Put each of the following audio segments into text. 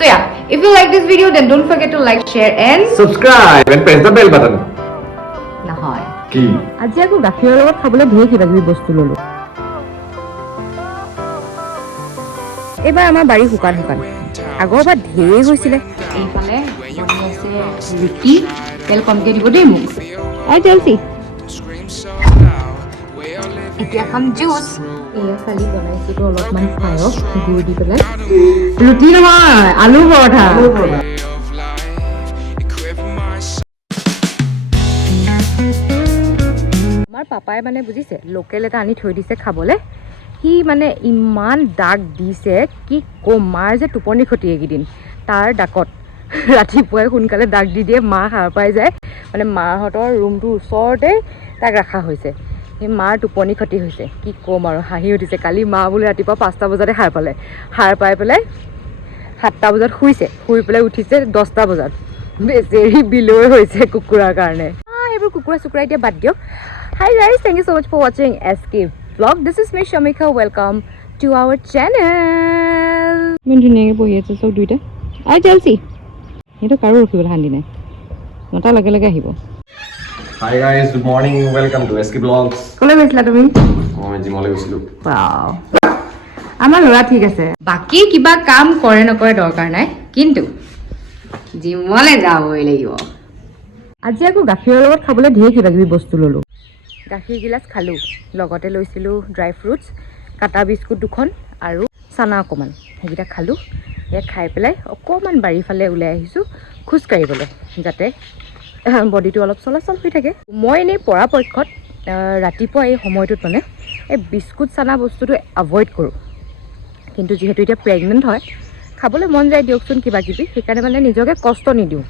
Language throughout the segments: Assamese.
So yeah, if you like this video, then don't forget to like, share and subscribe and press the bell button. Nahoy. কি আজি আকৌ গাখীৰৰ লগত খাবলৈ ধেৰ কিবা কিবি বস্তু ললো এবাৰ আমাৰ বাৰী শুকান আগৰবাৰ ধেৰ হৈছিলে এইফালে বনি আছে ৰুটি তেল কমকৈ দিব দেই মোক আই জেলচি এতিয়া খাম জুচ এয়া কালি বনাইছিলোঁ অলপমান পায়স গুড় দি পেলাই ৰুটি নহয় আলু পৰঠা আমাৰ পাপাই মানে বুজিছে লোকেল এটা আনি থৈ দিছে খাবলৈ সি মানে ইমান দাগ দিছে কি ক'ম মাৰ যে টোপনি ক্ষতি এইকেইদিন তাৰ ডাকত ৰাতিপুৱাই সোনকালে দাগ দি দিয়ে মা সাৰ পাই যায় মানে মাহঁতৰ ৰুমটোৰ ওচৰতে তাক ৰখা হৈছে সেই মাৰ টোপনি ক্ষতি হৈছে কি ক'ম আৰু হাঁহি উঠিছে কালি মা বোলে ৰাতিপুৱা 5টা বজাতে সাৰ পালে সাৰ পাই পেলাই 7টা বজাত শুইছে শুই পেলাই উঠিছে 10টা বজাত বেচেৰি বিলৈ হৈছে কুকুৰাৰ কাৰণে এইবোৰ কুকুৰা চুকুৰা এতিয়া বাদ দিয়ক Hi guys, thank you so much for watching SK Vlog. This is Miss Shamika. Welcome to our channel. Men ধুনীয়াকৈ বহি আছে সব দুইটা আই জেলচি এটা কাৰো ৰখিবলৈ শান্তি নাই নটা লগে লগে আহিব Hi guys, good morning. Welcome to SK Vlogs. ক'লৈ গৈছিলা তুমি মই জিমলৈ গৈছিলো বাও আমাৰ ল'ৰা ঠিক আছে বাকী কিবা কাম কৰে নকৰে দৰকাৰ নাই কিন্তু জিমলৈ যাবই লাগিব আজি আকৌ গাখীৰৰ লগত খাবলৈ ধেৰ কিবা কিবি বস্তু ল'লোঁ গাখীৰ গিলাচ খালোঁ লগতে লৈছিলোঁ ড্ৰাই ফ্ৰুটছ কাটা বিস্কুট দুখন আৰু চানা অকণমান সেইকেইটা খালোঁ এয়া খাই পেলাই অকণমান বাৰীৰ ফালে ওলাই আহিছোঁ খোজকাঢ়িবলৈ যাতে বডিটো অলপ চলাচল হৈ থাকে মই এনেই পৰাপক্ষত ৰাতিপুৱা এই সময়টোত মানে এই বিস্কুট চানা বস্তুটো এভইড কৰোঁ কিন্তু যিহেতু এতিয়া প্ৰেগনেণ্ট হয় খাবলৈ মন যায় দিয়কচোন কিবা কিবি সেইকাৰণে মানে নিজকে কষ্ট নিদিওঁ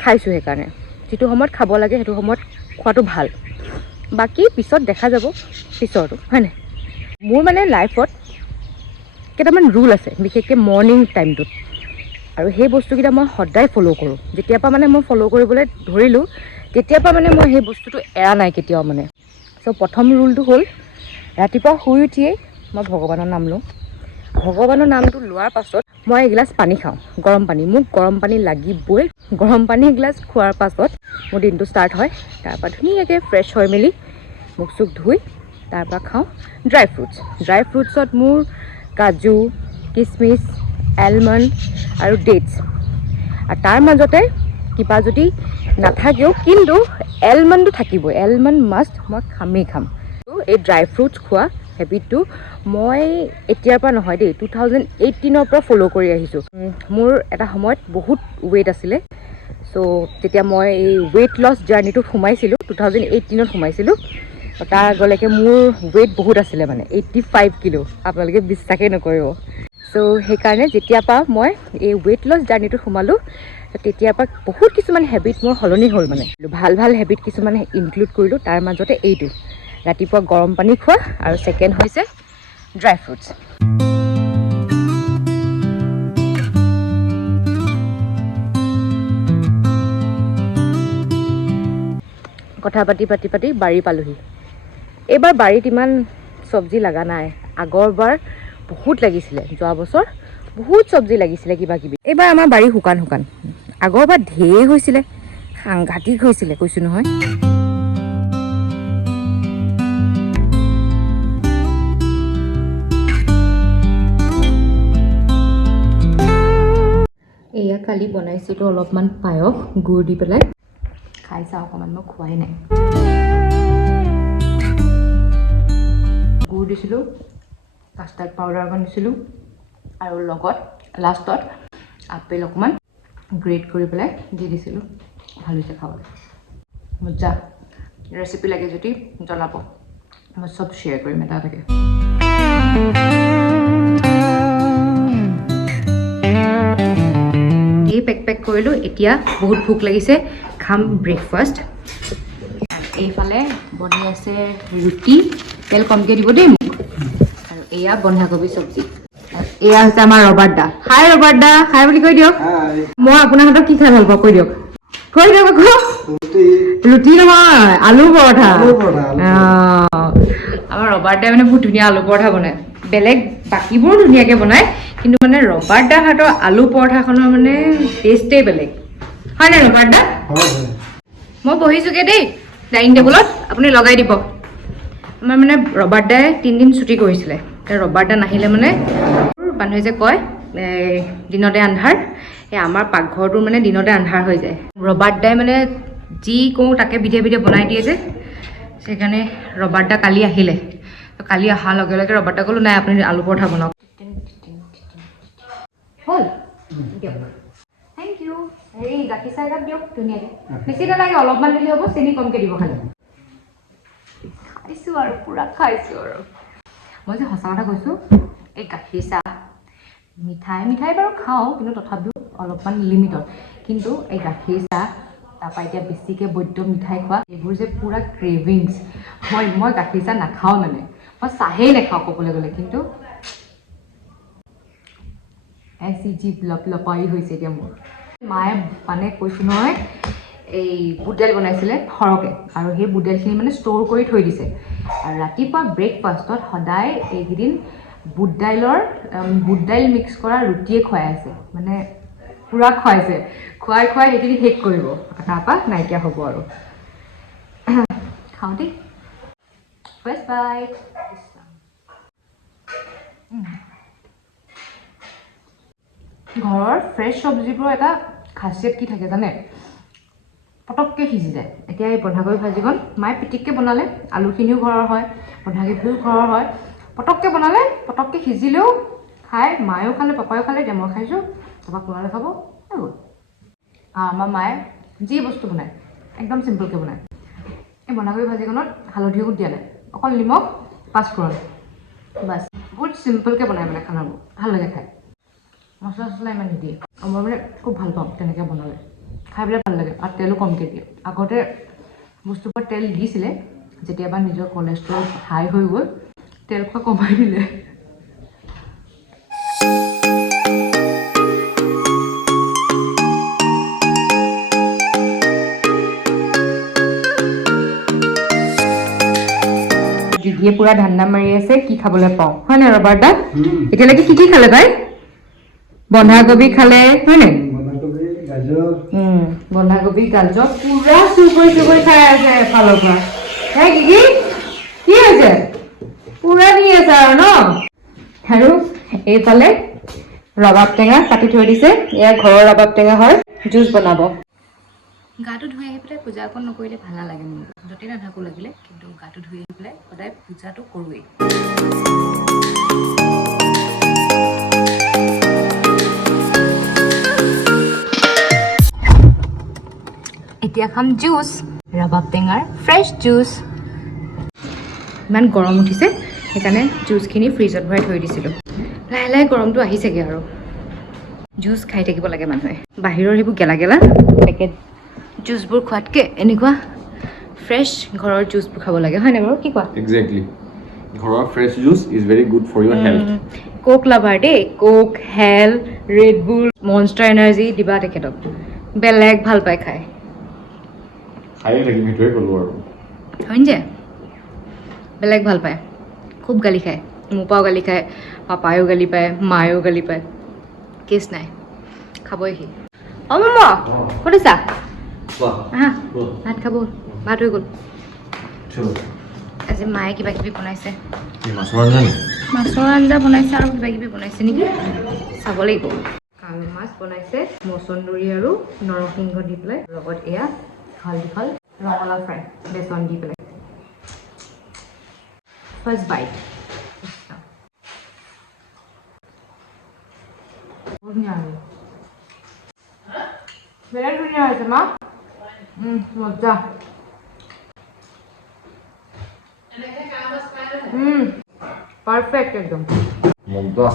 খাইছোঁ সেইকাৰণে যিটো সময়ত খাব লাগে সেইটো সময়ত খোৱাটো ভাল বাকী পিছত দেখা যাব পিছৰটো হয়নে মোৰ মানে লাইফত কেইটামান ৰুল আছে বিশেষকৈ মৰ্ণিং টাইমটোত আৰু সেই বস্তুকেইটা মই সদায় ফ'ল' কৰোঁ যেতিয়াৰ পৰা মানে মই ফ'ল' কৰিবলৈ ধৰিলোঁ তেতিয়াৰ পৰা মানে মই সেই বস্তুটো এৰা নাই কেতিয়াও মানে চ' প্ৰথম ৰুলটো হ'ল ৰাতিপুৱা শুই উঠিয়েই মই ভগৱানৰ নাম লওঁ ভগৱানৰ নামটো লোৱাৰ পাছত মই এগিলাচ পানী খাওঁ গৰম পানী মোক গৰম পানী লাগিবই গৰম পানী এগিলাচ খোৱাৰ পাছত মোৰ দিনটো ষ্টাৰ্ট হয় তাৰপৰা ধুনীয়াকৈ ফ্ৰেছ হৈ মেলি মুখ চুখ ধুই তাৰপৰা খাওঁ ড্ৰাই ফ্ৰুটছত মোৰ কাজু কিচমিচ এলমণ্ড আৰু ডেটছ আৰু তাৰ মাজতে কিবা যদি নাথাকেও কিন্তু এলমণ্ডটো থাকিবই এলমণ্ড মাষ্ট মই খামেই খাম এই ড্ৰাই ফ্ৰুটছ খোৱা হেবিটটো মই এতিয়াৰ পৰা নহয় দেই 2018ৰ পৰা ফ'ল' কৰি আহিছোঁ মোৰ এটা সময়ত বহুত ৱেইট আছিলে চ' তেতিয়া মই এই ৱেইট লছ জাৰ্ণিটোত সোমাইছিলোঁ 2018ত সোমাইছিলোঁ তাৰ আগলৈকে মোৰ ৱেইট বহুত আছিলে মানে 85 কিলো আপোনালোকে বিশ্বাসেই নকৰিব চ' সেইকাৰণে যেতিয়াৰ পৰা মই এই ৱেইট লছ জাৰ্ণিটোত সোমালোঁ তেতিয়াৰ পৰা বহুত কিছুমান হেবিট মোৰ সলনি হ'ল মানে ভাল ভাল হেবিট কিছুমান ইনক্লুড কৰিলোঁ তাৰ মাজতে এইটো ৰাতিপুৱা গৰম পানী খোৱা আৰু ছেকেণ্ড হৈছে ড্ৰাই ফ্ৰুটছ কথা পাতি বাৰী পালোহি এইবাৰ বাৰীত ইমান চব্জি লগা নাই আগৰবাৰ বহুত লাগিছিলে যোৱা বছৰ বহুত চব্জি লাগিছিলে কিবা কিবি এইবাৰ আমাৰ বাৰী শুকান আগৰবাৰ ধেৰ হৈছিলে সাংঘাতিক হৈছিলে কৈছোঁ নহয় এয়া কালি বনাইছিলোঁ অলপমান পায়স গুড় দি পেলাই খাই চাওঁ অকণমান মই খোৱাই নাই গুড় দিছিলোঁ কাষ্টাৰ্ড পাউডাৰ অকণ দিছিলোঁ আৰু লগত লাষ্টত আপেল অকণমান গ্ৰেট কৰি পেলাই দি দিছিলোঁ ভাল হৈছে খাবলৈ মজা ৰেচিপি লাগে যদি জনাব মই চব শ্বেয়াৰ কৰিম এটা এটাকৈ পেক কৰিলোঁ এতিয়া বহুত ভোক লাগিছে খাম ব্ৰেকফাষ্ট এইফালে বনি আছে ৰুটি তেল কমকৈ দিব দেই মোক আৰু এয়া বন্ধাকবি চব্জি এয়া হৈছে আমাৰ ৰবাৰ্ট দা হাই ৰবাৰ্ট দা হাই বুলি কৈ দিয়ক মই আপোনাৰ হাতত কি খাই ভাল পাওঁ কৈ দিয়ক আকৌ ৰুটি নহয় আলু পৰঠা আমাৰ ৰবাৰ্ট দাই মানে বহুত ধুনীয়া আলু পৰঠা বনায় বেলেগ বাকীবোৰো ধুনীয়াকৈ বনায় কিন্তু মানে ৰবাৰ্ট দাৰ হাতৰ আলু পৰঠাখনৰ মানে টেষ্টেই বেলেগ হয় নাই ৰবাৰ্ট দা মই বহিছোঁগৈ দেই ডাইনিং টেবুলত আপুনি লগাই দিব আমাৰ মানে ৰবাৰ্ট দাই 3 দিন ছুটি কৰিছিলে ৰবাৰ্ট দা নাহিলে মানে মানুহে যে কয় দিনতে আন্ধাৰ এই আমাৰ পাকঘৰটো মানে দিনতে আন্ধাৰ হৈ যায় ৰবাৰ্ট দাই মানে যি কওঁ তাকে বিধে বিধে বনাই দিয়ে যে সেইকাৰণে ৰবাৰ্ট দা কালি আহিলে কালি অহাৰ লগে লগে ৰবাৰ্ট দা ক'লো নাই আপুনি আলু পৰঠা বনাওক হ'ল দিয়ক থেংক ইউ হেৰি গাখীৰ চাহ একাপ দিয়ক ধুনীয়াকৈ বেছি নালাগে অলপমান দিলে হ'ব চেনি কমকৈ দিব খালি খাইছোঁ আৰু পূৰা খাইছোঁ আৰু মই যে সঁচা কথা কৈছোঁ এই গাখীৰ চাহ মিঠাই বাৰু খাওঁ কিন্তু তথাপিও অলপমান লিমিটত কিন্তু এই গাখীৰ চাহ তাৰপৰা এতিয়া বেছিকৈ বৈদ্য মিঠাই খোৱা এইবোৰ যে পূৰা ক্ৰেভিংছ মই গাখীৰ চাহ নাখাওঁ মানে মই চাহেই নাখাওঁ ক'বলৈ গ'লে কিন্তু যি লপাৰি হৈছে এতিয়া মোৰ মায়ে মানে কৈছোঁ নহয় এই বুট দাইল বনাইছিলে সৰহকৈ আৰু সেই বুট দাইলখিনি মানে ষ্ট'ৰ কৰি থৈ দিছে আৰু ৰাতিপুৱা ব্ৰেকফাষ্টত সদায় এইকেইদিন বুট দাইল মিক্স কৰা ৰুটিয়ে খুৱাই আছে মানে পূৰা খুৱাইছে খুৱাই সেইখিনি শেষ কৰিব তাৰপৰা নাইকিয়া হ'ব আৰু খাওঁ দেই ফাৰ্ষ্ট বাইট ঘৰৰ ফ্ৰেছ চব্জিবোৰৰ এটা খাচিয়ত কি থাকে জানে পটককৈ সিজি যায় এতিয়া এই বন্ধাকবি ভাজিখন মায়ে পিটিককৈ বনালে আলুখিনিও ঘৰৰ হয় বন্ধাকবিও ঘৰৰ হয় পটককৈ বনালে পটককৈ সিজিলেও খাই মায়েও খালে পাপায়ো খালে এতিয়া মই খাইছোঁ তাৰপৰা কোনালে খাব আৰু আমাৰ মায়ে যি বস্তু বনায় একদম চিম্পলকৈ বনায় এই বন্ধাকবি ভাজিখনত হালধিও দিয়া নাই অকল নিমখ পাঁচফোৰণ বাছ বহুত চিম্পলকৈ বনায় মানে খানাবোৰ ভাল লাগে খাই মছলা চছলা ইমান নিদিয়ে আৰু মই মানে খুব ভাল পাওঁ তেনেকৈ বনালে খাই পেলাই ভাল লাগে আৰু তেলো কমকৈ দিয়ে আগতে বস্তুবোৰ তেল দিছিলে যেতিয়াবা নিজৰ কলেষ্ট্ৰল হাই হৈ গ'ল তেল খোৱা কমাই দিলে দিদিয়ে পুৰা ধান্দা মাৰি আছে কি খাবলৈ পাওঁ হয় নাই ৰবাৰ্ট দা এতিয়ালৈকে কি খালে তাই বন্ধাকবি খালে হয় নাই বন্ধাকবি গাজৰ পুৰা চুৰ কৰি খাই আছে এফালৰ পৰা হে কি হৈছে পুৰা দি আছে আৰু ন আৰু এইফালে ৰবাব টেঙা কাটি থৈ দিছে এয়া ঘৰৰ ৰবাব টেঙা হয় জুচ বনাব গাটো ধুই আহি পেলাই পূজা অকণ নকৰিলে ভাল নালাগে মোৰ য'তেই নাথাকো লাগিলে কিন্তু গাটো ধুই আহি পেলাই সদায় পূজাটো কৰোৱেই এতিয়া খাম জুচ ৰবাব টেঙাৰ ফ্ৰেছ জুচ ইমান গৰম উঠিছে সেইকাৰণে জুচখিনি ফ্ৰিজত ভৰাই থৈ দিছিলোঁ লাহে লাহে গৰমটো আহিছেগৈ আৰু জুচ খাই থাকিব লাগে মানুহে বাহিৰৰ সেইবোৰ গেলা পেকেট জুচবোৰ খোৱাতকৈ এনেকুৱা ফ্ৰেছ ঘৰৰ জুচবোৰ খাব লাগে হয় নাই বাৰু কি কোৱা Exactly. ঘৰৰ fresh juice is very good for your health. কোক লাভাৰ দেই কোক হেল ৰেড বুল মনষ্টাৰ এনাৰ্জি দিবা তেখেতক বেলেগ ভাল পায় খাই খায়ে থাকিম সেইটোৱে ক'লোঁ আৰু হয় যে বেলেগ ভাল পায় খুব গালি খায় মোৰ পৰাও গালি খায় পাপায়ো গালি পায় মায়েও গালি পায় কেছ নাই খাবই সি অঁ মামা ক'ত আছা আহা ভাত খাব ভাত হৈ গ'ল আজি মায়ে কিবা কিবি বনাইছে মাছৰ আঞ্জা বনাইছে আৰু কিবা কিবি বনাইছে নেকি চাব লাগিব কাল মাছ বনাইছে মচন্দৰী আৰু নৰসিংহ দি পেলাই লগত এয়া হালধি ৰঙালাও ফ্ৰাই বেচন দি পেলাই ফাৰ্ষ্ট বাইট ধুনীয়া হৈছে বিৰাট ধুনীয়া হৈছে মা মজা পাৰফেক্ট একদম মজা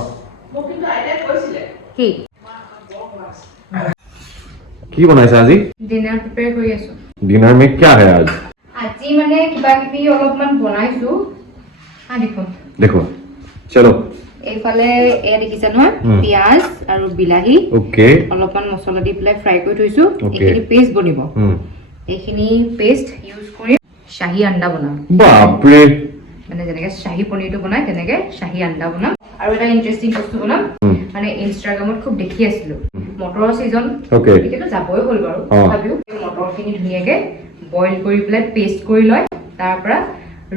কি বনাইছে আজি ডিনাৰ প্ৰিপেয়াৰ কৰি আছো ডিনাৰ में क्या है आज আজি মানে কিবা কিবি অলপমান বনাইছো দেখো চলো এইফালে এয়া দেখিছা নহয় পিঁয়াজ আৰু বিলাহী ওকে অলপমান মছলা দি পেলাই ফ্ৰাই কৰি থৈছো এইখিনি পেষ্ট বনিব এইখিনি পেষ্ট ইউজ কৰি শাহী আন্ডা বনাম বাপৰে মানে যেনেকৈ চাহী পনীৰটো বনাই তেনেকৈ চাহী আন্দা বনাম আৰু এটা ইণ্টাৰেষ্টিং বস্তু বনাম মানে ইনষ্টাগ্ৰামত খুব দেখি আছিলোঁ মটৰৰ ছিজন এতিয়াতো যাবই হ'ল বাৰু তথাপিও মটৰখিনি ধুনীয়াকৈ বইল কৰি পেলাই পেষ্ট কৰি লয় তাৰ পৰা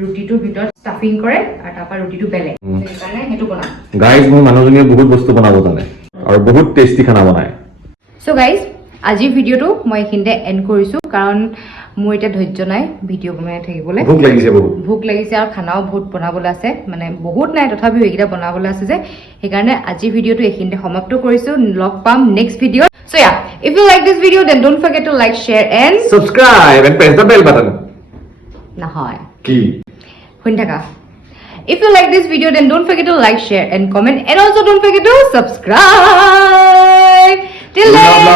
ৰুটিটোৰ ভিতৰত ষ্টাফিং কৰে আৰু তাৰ পৰা ৰুটিটো বেলে সেইকাৰণে সেইটো বনাম গাইজ মোৰ মানুহজনীয়ে বহুত বস্তু বনাব জানে আৰু বহুত টেষ্টি খানা বনায় চ' গাইজ আজিৰ ভিডিঅ'টো মই এইখিনিতে এণ্ড কৰিছোঁ কাৰণ মোৰ এতিয়া ধৈৰ্য নাই ভিডিঅ' বনাই থাকিবলৈ ভোক লাগিছে বহুত ভোক লাগিছে আৰু খানাও বহুত বনাবলৈ আছে মানে বহুত নাই তথাপিও এইকেইটা বনাবলৈ আছে যে সেইকাৰণে আজিৰ ভিডিঅ'টো এইখিনিতে সমাপ্ত কৰিছোঁ লগ পাম নেক্সট ভিডিঅ'ত চ' ইয়া ইফ ইউ লাইক দিছ video' then don't forget to like share and subscribe and press the bell button নহয় কি শুনি থাকা If you like this video, then don't forget to like, share, and comment. And also don't forget to subscribe. Till then,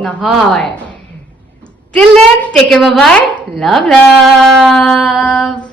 Nahoy. Till then, take care, bye bye. Love, love.